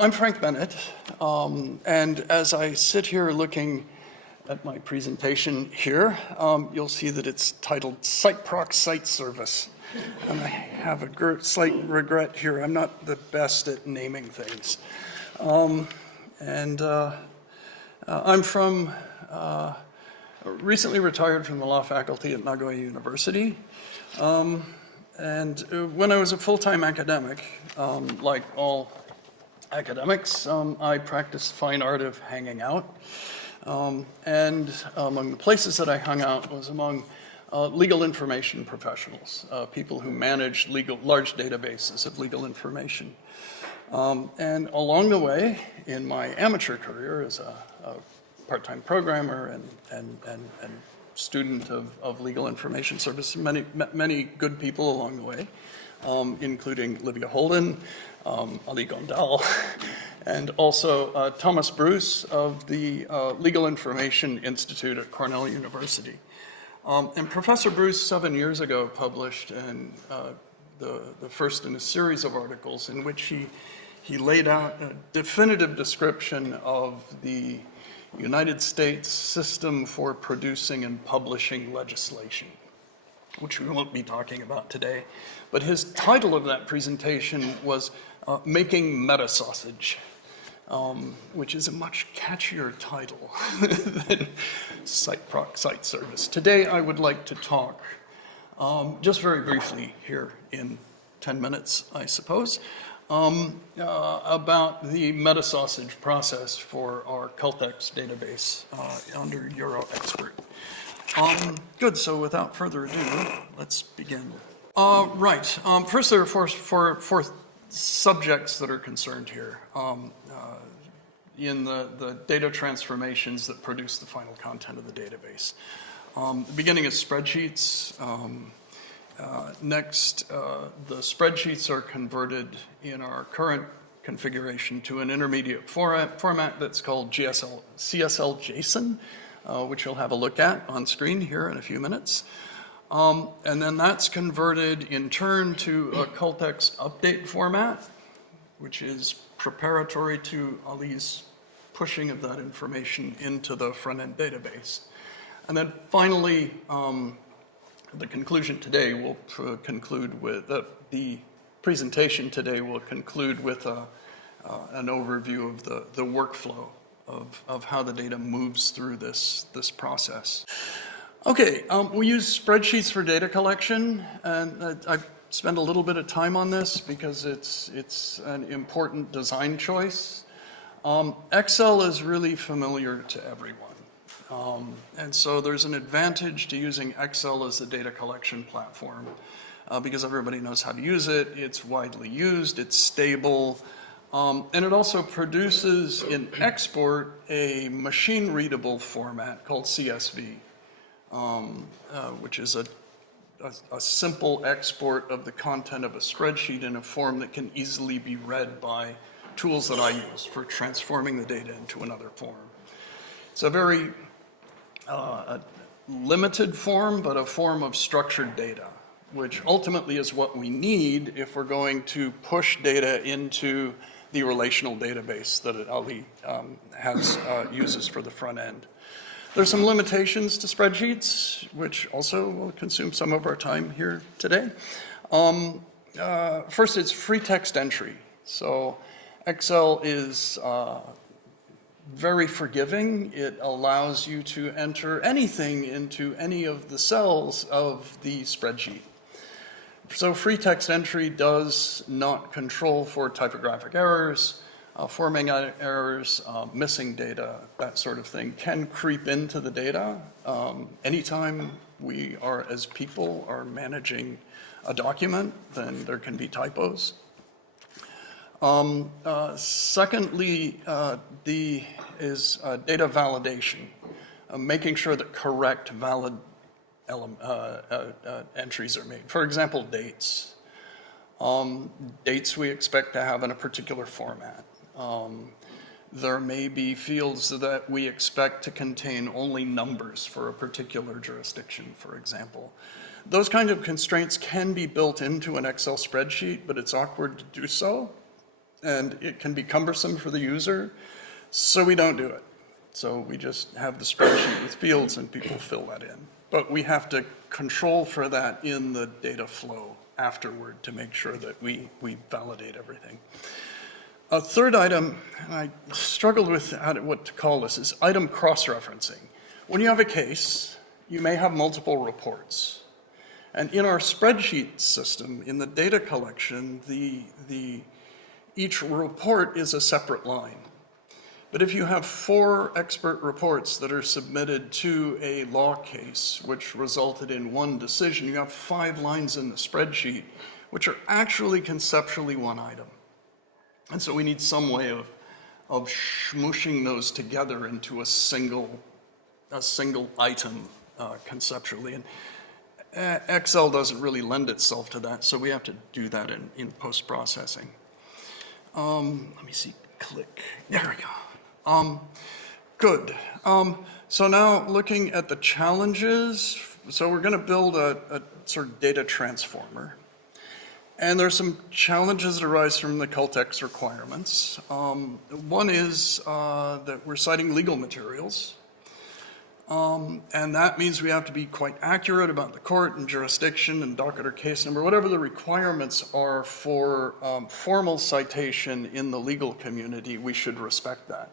I'm Frank Bennett, and as I sit here looking at my presentation here, you'll see that it's titled Citeproc-Cite Service. And I have a slight regret here. I'm not the best at naming things. I'm recently retired from the law faculty at Nagoya University. And when I was a full-time academic, like all academics, I practiced fine art of hanging out. And among the places that I hung out was among legal information professionals, people who manage large databases of legal information. And along the way, in my amateur career as a part-time programmer and student of legal information service, many good people along the way, including Livia Holden, Ali Gondal, and also Thomas Bruce of the Legal Information Institute at Cornell University. And Professor Bruce 7 years ago published the first in a series of articles in which he laid out a definitive description of the United States system for producing and publishing legislation, which we won't be talking about today. But his title of that presentation was Making Meta-Sausage, which is a much catchier title than Citeproc-Cite Service. Today I would like to talk, just very briefly here in 10 minutes, I suppose, about the meta-sausage process for our CULTEXP database under EuroExpert. Good, so without further ado, let's begin. First there are four subjects that are concerned here in the data transformations that produce the final content of the database. The beginning is spreadsheets. Next, the spreadsheets are converted in our current configuration to an intermediate format that's called CSL-JSON, which you'll have a look at on screen here in a few minutes. And then that's converted in turn to a CULTEXP update format, which is preparatory to Ali's pushing of that information into the front-end database. And then finally, the conclusion today will conclude with, the presentation today will conclude with an overview of the workflow of how the data moves through this process. Okay, we use spreadsheets for data collection, and I've spent a little bit of time on this because it's an important design choice. Excel is really familiar to everyone. And so there's an advantage to using Excel as a data collection platform because everybody knows how to use it, it's widely used, it's stable, and it also produces in export a machine-readable format called CSV, which is a simple export of the content of a spreadsheet in a form that can easily be read by tools that I use for transforming the data into another form. It's a very limited form, but a form of structured data, which ultimately is what we need if we're going to push data into the relational database that Ali uses for the front end. There's some limitations to spreadsheets, which also will consume some of our time here today. First, it's free text entry. So Excel is very forgiving. It allows you to enter anything into any of the cells of the spreadsheet. So free text entry does not control for typographic errors, formatting errors, missing data, that sort of thing can creep into the data. Anytime we are, as people, are managing a document, then there can be typos. Secondly, is data validation, making sure that correct, valid entries are made. For example, dates. Dates we expect to have in a particular format. There may be fields that we expect to contain only numbers for a particular jurisdiction, for example. Those kind of constraints can be built into an Excel spreadsheet, but it's awkward to do so. and it can be cumbersome for the user, so we don't do it. So we just have the spreadsheet with fields and people fill that in. But we have to control for that in the data flow afterward to make sure that we validate everything. A third item, and I struggled with what to call this, is item cross-referencing. When you have a case, you may have multiple reports. And in our spreadsheet system, in the data collection, each report is a separate line. But if you have 4 expert reports that are submitted to a law case, which resulted in 1 decision, you have 5 lines in the spreadsheet, which are actually conceptually 1 item. And so we need some way of smooshing those together into a single item conceptually. And Excel doesn't really lend itself to that, so we have to do that in post-processing. Let me see, click, there we go. Good. So now looking at the challenges, so we're going to build a sort of data transformer. And there's some challenges that arise from the CULTEXP requirements. One is that we're citing legal materials. And that means we have to be quite accurate about the court and jurisdiction and docket or case number, whatever the requirements are for formal citation in the legal community, we should respect that.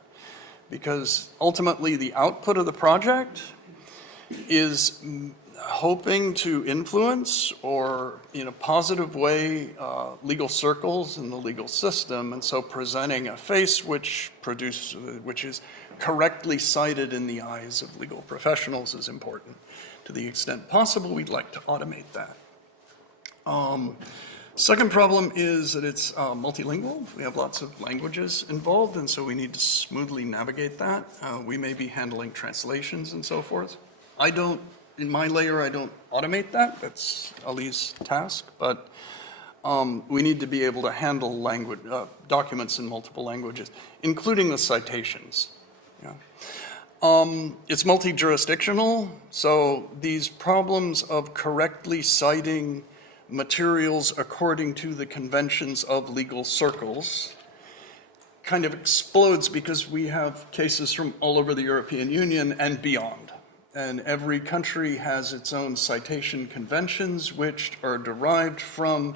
Because ultimately the output of the project is hoping to influence or in a positive way legal circles in the legal system, and so presenting a face which is correctly cited in the eyes of legal professionals is important. To the extent possible, we'd like to automate that. Second problem is that it's multilingual. We have lots of languages involved, and so we need to smoothly navigate that. We may be handling translations and so forth. In my layer, I don't automate that. That's Ali's task, but we need to be able to handle documents in multiple languages, including the citations. Yeah. It's multi-jurisdictional, so these problems of correctly citing materials according to the conventions of legal circles kind of explodes because we have cases from all over the European Union and beyond. And every country has its own citation conventions, which are derived from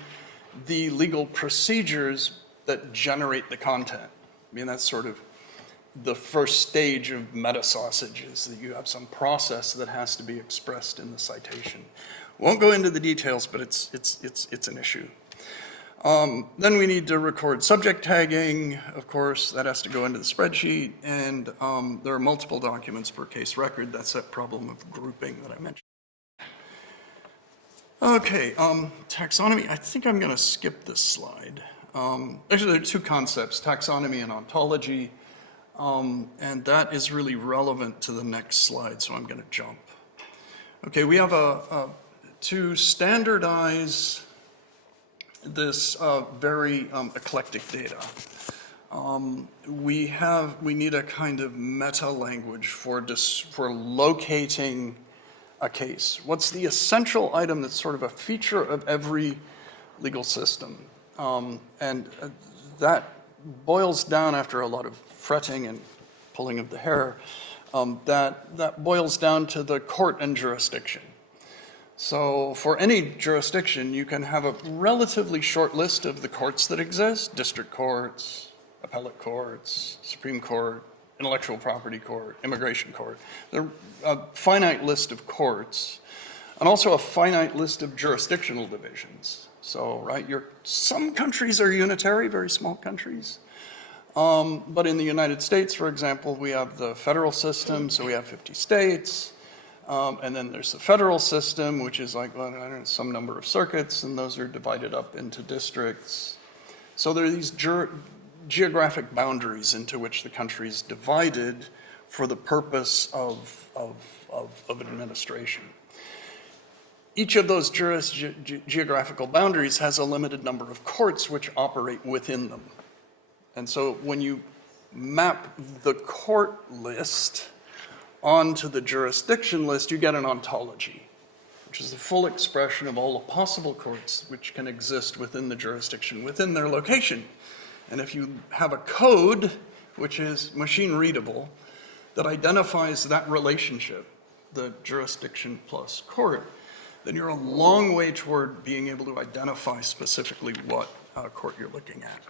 the legal procedures that generate the content. I mean, that's sort of the first stage of meta-sausage, is that you have some process that has to be expressed in the citation. Won't go into the details, but it's an issue. Then we need to record subject tagging. Of course, that has to go into the spreadsheet, and there are multiple documents per case record. That's that problem of grouping that I mentioned. Okay, taxonomy. I think I'm going to skip this slide. Actually, there are 2 concepts, taxonomy and ontology, and that is really relevant to the next slide, so I'm going to jump. Okay, we have to standardize this very eclectic data. We need a kind of meta language for locating a case. What's the essential item that's sort of a feature of every legal system? And that boils down, after a lot of fretting and pulling of the hair, that boils down to the court and jurisdiction. So for any jurisdiction, you can have a relatively short list of the courts that exist: district courts, appellate courts, Supreme Court, intellectual property court, immigration court. There are a finite list of courts, and also a finite list of jurisdictional divisions. So, right, some countries are unitary, very small countries. But in the United States, for example, we have the federal system, so we have 50 states. And then there's the federal system, which is like, well, I don't know, some number of circuits, and those are divided up into districts. So there are these geographic boundaries into which the country is divided for the purpose of administration. Each of those geographical boundaries has a limited number of courts which operate within them. And so when you map the court list onto the jurisdiction list, you get an ontology, which is the full expression of all the possible courts which can exist within the jurisdiction, within their location. And if you have a code, which is machine readable, that identifies that relationship, the jurisdiction plus court, then you're a long way toward being able to identify specifically what court you're looking at.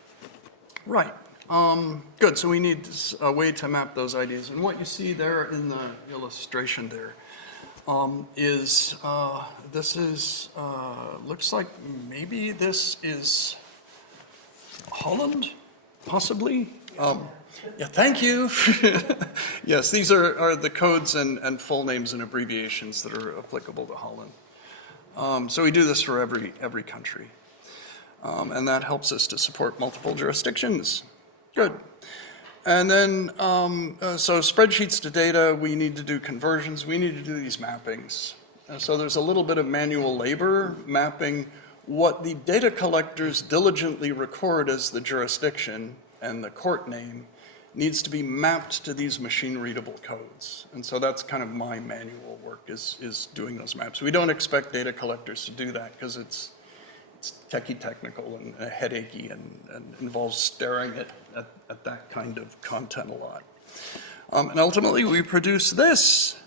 Right. Good. So we need a way to map those ideas. And what you see there in the illustration there is this is, looks like maybe this is Holland, possibly. Yeah, thank you. Yes, these are the codes and full names and abbreviations that are applicable to Holland. So we do this for every country. And that helps us to support multiple jurisdictions. Good. And then, so spreadsheets to data, we need to do conversions, we need to do these mappings. So there's a little bit of manual labor mapping what the data collectors diligently record as the jurisdiction and the court name needs to be mapped to these machine-readable codes. And so that's kind of my manual work is doing those maps. We don't expect data collectors to do that because it's techie technical and headachy and involves staring at that kind of content a lot. And ultimately, we produce this,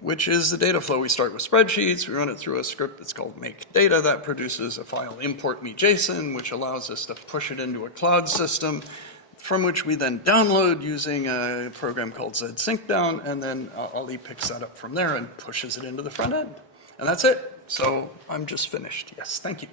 which is the data flow. We start with spreadsheets. We run it through a script that's called make data. That produces a file import me JSON, which allows us to push it into a cloud system, from which we then download using a program called zsyncdown, and then Ali picks that up from there and pushes it into the front end. And that's it. So I'm just finished. Yes, thank you.